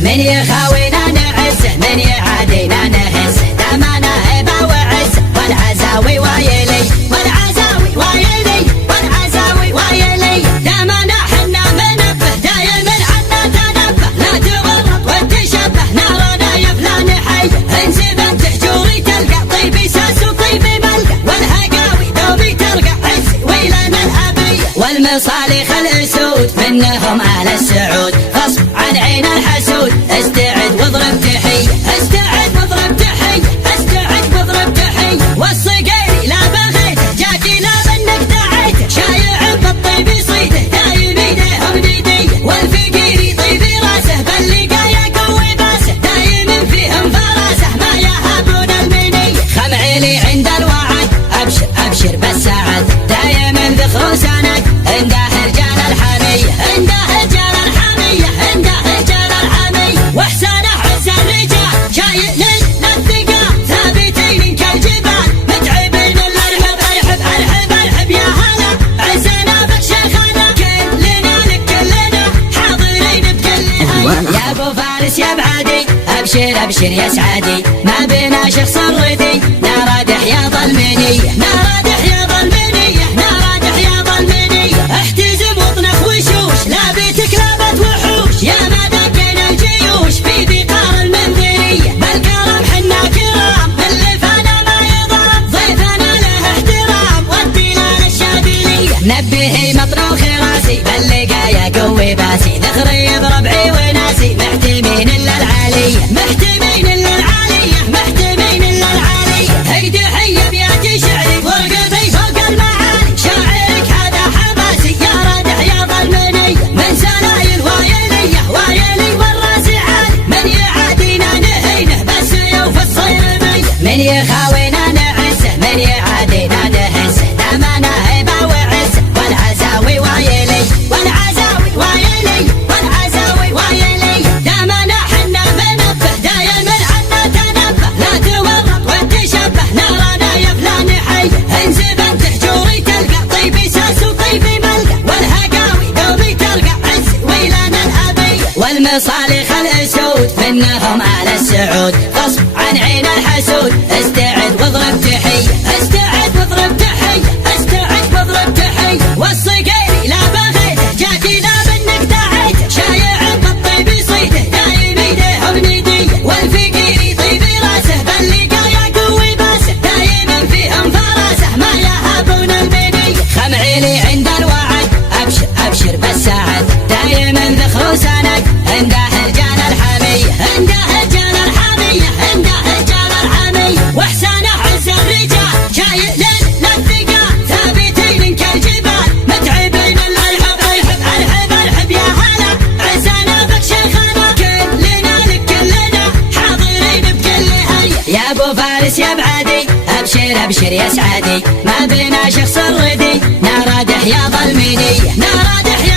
من يخاوينا نعزه من يعادينا نهزه دامنا هبه وعزه والعزاوي وايلي والعزاوي وايلي والعزاوي وايلي دامنا حنا منبه دايم عنا تنبه لا تورط وتشبه نارنا يفلا نحي انزبن تحجوري تلقى طيبي ساس وطيبي ملقى والهقاوي دوبي تلقى عزي ويلنا الابي والمصالح الاسود منهم اهل السعود غصب عن عين الحسود استعد واضرب تحية استعد واضرب تحية استعد واضرب تحية والصقيري لا بغيته جاكي لا منك دعيته شايع بالطيب يصيده دايم ايديهم ندية والفقيري طيبي راسه باللقا يقوي باسه دايم فيهم فراسه ما يهابون المنية خمعيلي عند الوعد ابشر ابشر بالسعد دايم ذخر سند عنده رجال الحمية عنده رجال الحمية عنده رجال الحمية واحسانه عز الرجال شايل للثقال ثابتين كالجبال متعبين الارحب ارحب ارحب ارحب يا هلا عزنا بك شيخنا كلنا لك كلنا حاضرين بكل هيا يا ابو فارس يا بعدي ابشر ابشر يا سعدي ما بينا شخص ردي نار دحيا ظلمنيه نار دحيا ظلمنيه نار دحيا ظلمنيه احتزم واطنخ وشوش لابتك لابت وحوش يا ما دقنا الجيوش في بقار المنذريه بالكرم حنا كرام اللي فانا ما يضرب ضيفنا له احترام والدلال الشاذليه نبهي مطروخ راسي باللقا يا قوي باسي ذخري بربعي وناسي محتمين الا العاليه محتمين الا العاليه محتمين الا العاليه هيدي حي بياتي شعري ورقبي فوق المعالي شاعرك هذا حماسي يا رادح يا ظلمنيه من سلايل وايليه وايلي والراس عالي من يعادينا نهينه بس يوفي الصيرميه من يخاوينا نعزه من يعادينا نهزه دامنا هبه وعزه والعزاوي وايلي والعزاوي وايلي والعزاوي وايلي دامنا حنا منبه دايم عنا تنبه لا تورط وتشبه نارنا يفلا نحي انزبن تحجوري تلقى طيبي ساس وطيبي ملقى والهقاوي دوبي تلقى عزي ويلنا الابي والمصالح الاسود منهم اهل السعود غصب عن عين الحسود استعد واضرب تحية استعد واضرب تحية استعد واضرب تحية والصقيري لا بغيته جاكي لا منك دعيته شايع بالطيب يصيده دايم ايديهم ندية والفقيري طيبي راسه باللقا يقوي باسه دايم فيهم فراسه ما يهابون المنية خمعيلي عند الوعد ابشر ابشر بالسعد دايم ذخر سند عنده رجال الحمية عنده رجال الحمية عنده رجال الحمية واحسانه عز الرجال شايل للثقال ثابتين كالجبال متعبين الارحب ارحب ارحب ارحب يا هلا عزنا بك شيخنا كلنا لك كلنا حاضرين بكل هيا يا ابو فارس يا بعدي ابشر ابشر يا سعدي ما بينا شخص ردي نار دحيا ظلمنيه نار دحيا